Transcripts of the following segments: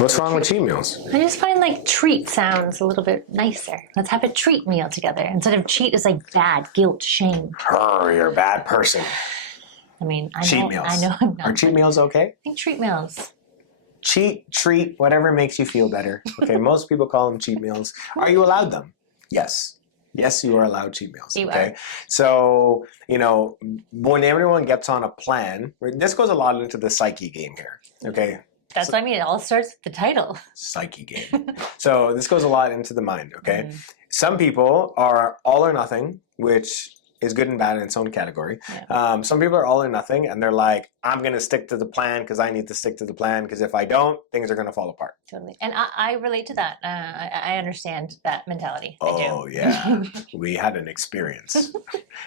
What's wrong with cheat meals? I just find like treat sounds a little bit nicer. Let's have a treat meal together instead of cheat is like bad, guilt, shame. Oh, you're a bad person. I mean, Cheat meals. I know I'm not. Are cheat meals okay? I think treat meals. Cheat, treat, whatever makes you feel better. Okay, most people call them cheat meals. Are you allowed them? Yes. Yes, you are allowed cheat meals. You Okay. are. So, when everyone gets on a plan, this goes a lot into the psyche game here. Okay. That's what I mean. It all starts with the title. Psyche game. So this goes a lot into the mind. Okay. Some people are all or nothing, which is good and bad in its own category. Yeah. Some people are all or nothing, and they're like, I'm going to stick to the plan because I need to stick to the plan because if I don't, things are going to fall apart. Totally. And I relate to that. I understand that mentality. I do. Oh, yeah. We had an experience.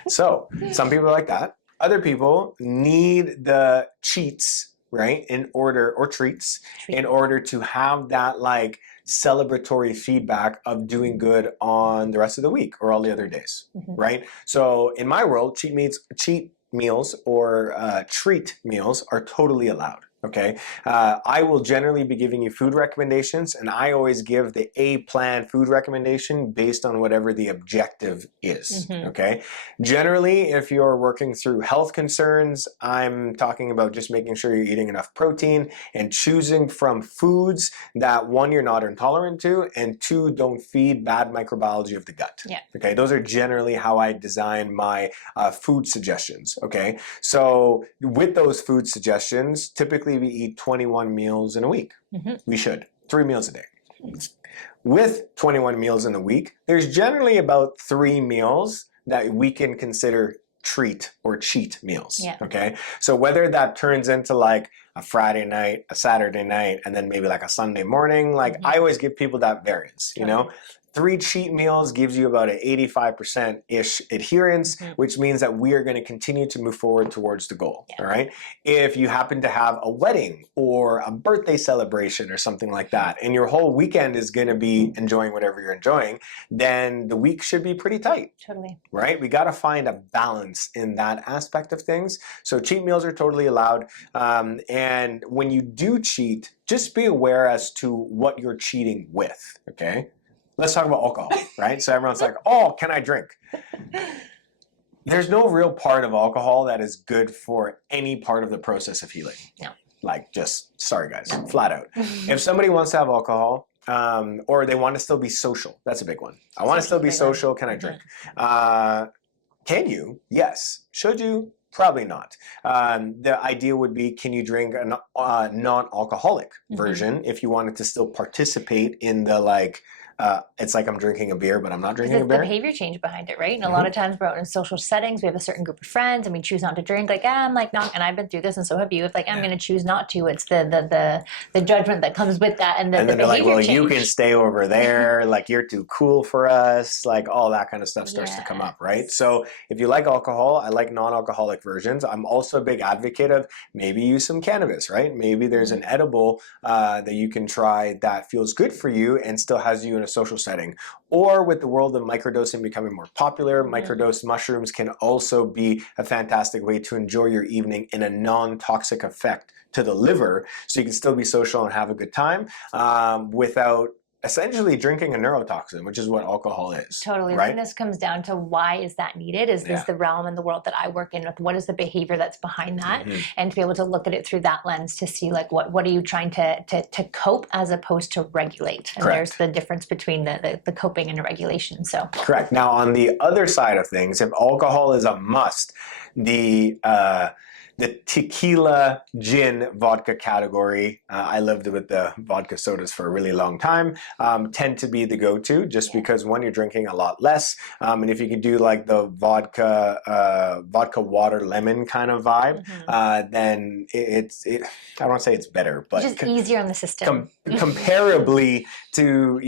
So some people are like that. Other people need the cheats, right, or treats, in order to have that like celebratory feedback of doing good on the rest of the week or all the other days, right? So in my world, cheat meals or treat meals are totally allowed. Okay, I will generally be giving you food recommendations, and I always give the A-plan food recommendation based on whatever the objective is. Okay, generally, if you're working through health concerns, I'm talking about just making sure you're eating enough protein and choosing from foods that, one, you're not intolerant to, and two, don't feed bad microbiology of the gut. Yeah. Okay, those are generally how I design my food suggestions. Okay, so with those food suggestions, typically we eat 21 meals in a week. We should. 3 meals a day. With 21 meals in a week, there's generally about 3 meals that we can consider treat or cheat meals. Yeah. Okay. So whether that turns into like a Friday night, a Saturday night, and then maybe like a Sunday morning, like I always give people that variance, you know? 3 cheat meals gives you about an 85%-ish adherence, which means that we are going to continue to move forward towards the goal. All right. If you happen to have a wedding or a birthday celebration or something like that, and your whole weekend is going to be enjoying whatever you're enjoying, then the week should be pretty tight. Totally. Right? We got to find a balance in that aspect of things. So cheat meals are totally allowed. And when you do cheat, just be aware as to what you're cheating with. Okay. Let's talk about alcohol, right? So everyone's like, oh, can I drink? There's no real part of alcohol that is good for any part of the process of healing. No. Like, just, sorry guys, flat out. If somebody wants to have alcohol, or they want to still be social, that's a big one. I want to still be social, can I drink? Can you? Yes. Should you? Probably not. The idea would be, can you drink a non-alcoholic version if you wanted to still participate in the like, it's like I'm drinking a beer, but I'm not drinking a beer. The behavior change behind it, right? And a lot of times we're out in social settings, we have a certain group of friends and we choose not to drink. Like, I'm like not, and I've been through this and so have you. If like, I'm going to choose not to, it's the judgment that comes with that. And then the they're like, well, change. you can stay over there. Like, you're too cool for us. Like, all that kind of stuff starts to come up, right? So if you like alcohol, I like non-alcoholic versions. I'm also a big advocate of maybe use some cannabis, right? Maybe there's an edible that you can try that feels good for you and still has you in a social setting. Or with the world of microdosing becoming more popular, microdose mushrooms can also be a fantastic way to enjoy your evening in a non-toxic effect to the liver, so you can still be social and have a good time without essentially drinking a neurotoxin, which is what alcohol is. Totally. Right? And this comes down to why is that needed? Is this the realm and the world that I work in with? What is the behavior that's behind that? And to be able to look at it through that lens to see like what are you trying to cope as opposed to regulate? And there's the difference between the coping and the regulation. So correct. Now on the other side of things, if alcohol is a must, the tequila, gin, vodka category, I lived with the vodka sodas for a really long time, tend to be the go-to just because, one, you're drinking a lot less. And if you could do like the vodka water lemon kind of vibe, then I don't want to say it's better, but it's just easier on the system. Comparably to,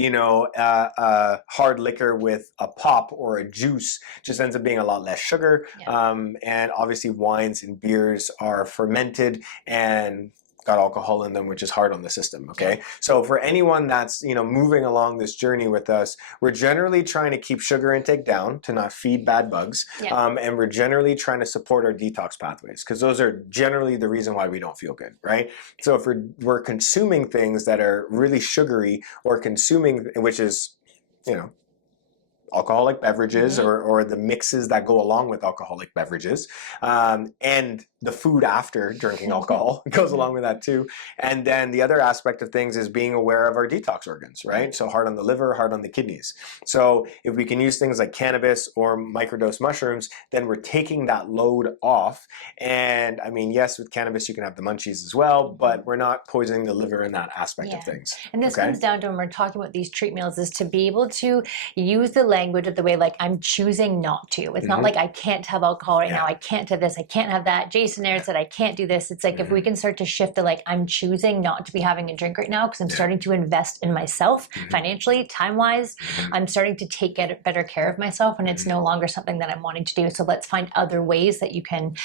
hard liquor with a pop or a juice, just ends up being a lot less sugar. And obviously wines and beers are fermented and got alcohol in them, which is hard on the system. Okay, so for anyone that's moving along this journey with us, we're generally trying to keep sugar intake down to not feed bad bugs, and we're generally trying to support our detox pathways, because those are generally the reason why we don't feel good, right? So if we're consuming things that are really sugary, or consuming, which is alcoholic beverages, or the mixes that go along with alcoholic beverages, and the food after drinking alcohol goes along with that too. And then the other aspect of things is being aware of our detox organs, right? So hard on the liver, hard on the kidneys. So if we can use things like cannabis or microdose mushrooms, then we're taking that load off. And I mean, yes, with cannabis you can have the munchies as well, but we're not poisoning the liver in that aspect of things. And this comes down to, when we're talking about these treat meals, is to be able to use the language of the way, like, I'm choosing not to. It's not like I can't have alcohol right now, I can't have this, I can't have that. Jason there said I can't do this. It's like, if we can start to shift to, like, I'm choosing not to be having a drink right now because I'm starting to invest in myself financially, time-wise. I'm starting to take better care of myself, and it's no longer something that I'm wanting to do. So let's find other ways that you can,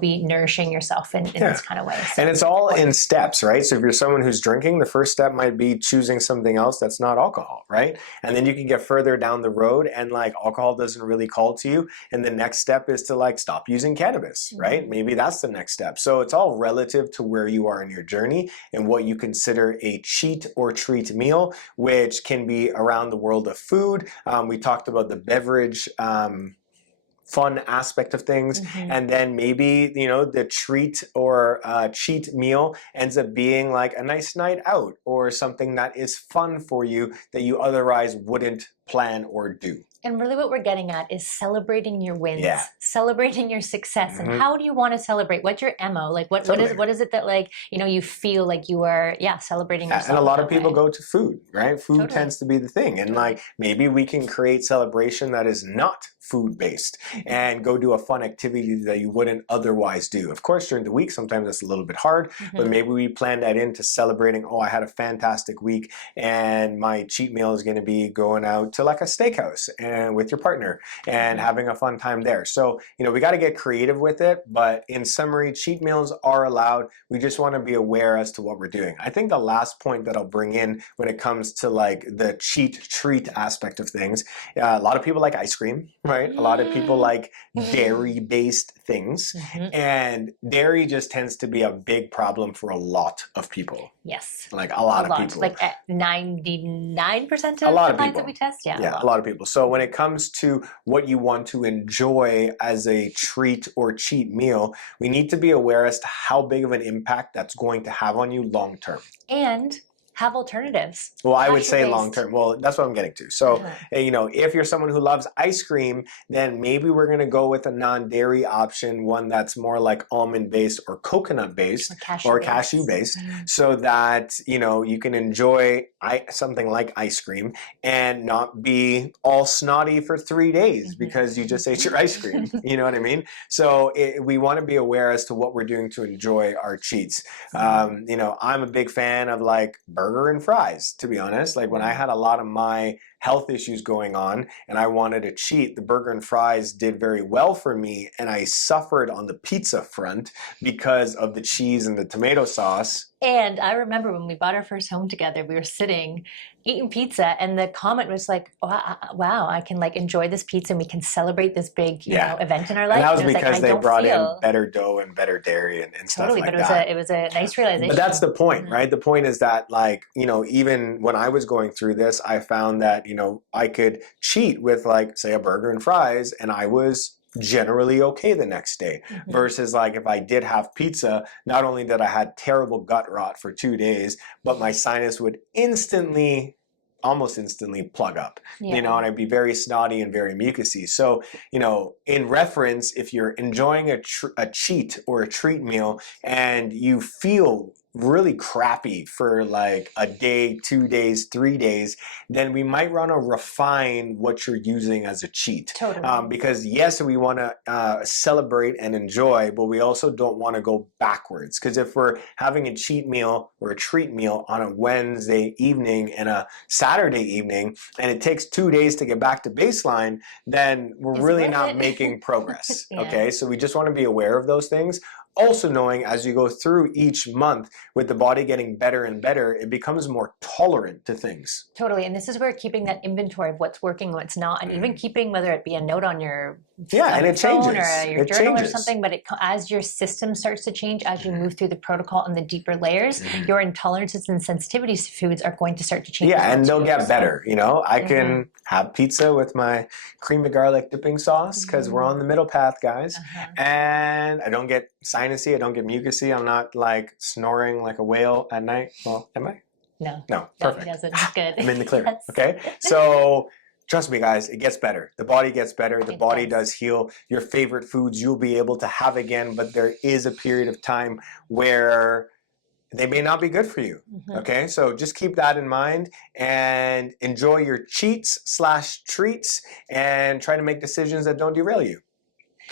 be nourishing yourself in this kind of way. So, and it's all in steps, right? So if you're someone who's drinking, the first step might be choosing something else that's not alcohol, right? And then you can get further down the road and, like, alcohol doesn't really call to you, and the next step is to, like, stop using cannabis, right? Maybe that's the next step. So it's all relative to where you are in your journey and what you consider a cheat or treat meal, which can be around the world of food. We talked about the beverage fun aspect of things, and then maybe the treat or cheat meal ends up being like a nice night out, or something that is fun for you that you otherwise wouldn't plan or do. And really what we're getting at is celebrating your wins, celebrating your success. And how do you want to celebrate? What's your MO? Like, what is it that, like, you feel like you are, celebrating yourself? And a lot of people go to food, right? Food tends to be the thing. And like, maybe we can create celebration that is not food-based and go do a fun activity that you wouldn't otherwise do. Of course, during the week, sometimes it's a little bit hard, but maybe we plan that into celebrating, I had a fantastic week and my cheat meal is going to be going out to, like, a steakhouse and with your partner and having a fun time there. So, we got to get creative with it, but in summary, cheat meals are allowed. We just want to be aware as to what we're doing. I think the last point that I'll bring in when it comes to, like, the cheat treat aspect of things, a lot of people like ice cream, right? A lot of people like dairy-based things, and dairy just tends to be a big problem for a lot of people. Yes. Like a lot of people. Like at 99% of a lot the of clients people. that we test, a lot of people. So when it comes to what you want to enjoy as a treat or cheat meal, we need to be aware as to how big of an impact that's going to have on you long term. And have alternatives. Well, I would say long term. Well, that's what I'm getting to. So, if you're someone who loves ice cream, then maybe we're going to go with a non-dairy option, one that's more like almond-based or coconut-based or cashew-based, so that, you can enjoy something like ice cream and not be all snotty for 3 days because you just ate your ice cream. You know what I mean? So we want to be aware as to what we're doing to enjoy our cheats. I'm a big fan of, like, burger and fries, to be honest. Like, when I had a lot of my health issues going on and I wanted to cheat, the burger and fries did very well for me, and I suffered on the pizza front because of the cheese and the tomato sauce. And I remember when we bought our first home together, we were sitting eating pizza, and the comment was like, wow, I can, like, enjoy this pizza and we can celebrate this big event in our life. And that was and because they brought in better dough and better dairy and stuff like that. It was a nice realization. But that's the point, right? The point is that, like, even when I was going through this, I found that, I could cheat with, like, say, a burger and fries, and I was generally okay the next day, versus, like, if I did have pizza, not only did I had terrible gut rot for 2 days, but my sinus would almost instantly plug up, and I'd be very snotty and very mucousy. So, in reference, if you're enjoying a cheat or a treat meal and you feel really crappy for, like, a day, 2 days, 3 days, then we might want to refine what you're using as a cheat. Because yes, we want to celebrate and enjoy, but we also don't want to go backwards. Because if we're having a cheat meal or a treat meal on a Wednesday evening and a Saturday evening, and it takes 2 days to get back to baseline, then we're really not making progress. Okay, so we just want to be aware of those things. Also knowing as you go through each month with the body getting better and better, it becomes more tolerant to things. Totally. And this is where keeping that inventory of what's working, what's not, and even keeping, whether it be a note on your and it phone changes. or your It journal changes. or something, but as your system starts to change, as you move through the protocol and the deeper layers, your intolerances and sensitivities to foods are going to start to change. Yeah, and they'll too. get better. You know, I can have pizza with my cream of garlic dipping sauce because we're on the middle path, guys. And I don't get sinusy, I don't get mucusy. I'm not like snoring like a whale at night. Well, am I? No. No, No, perfect. it doesn't. It's good. I'm in the clear. Yes. Okay, so trust me, guys, it gets better. The body gets better. The It body does. does heal. Your favorite foods you'll be able to have again, but there is a period of time where they may not be good for you. Okay, so just keep that in mind and enjoy your cheats/treats and try to make decisions that don't derail you.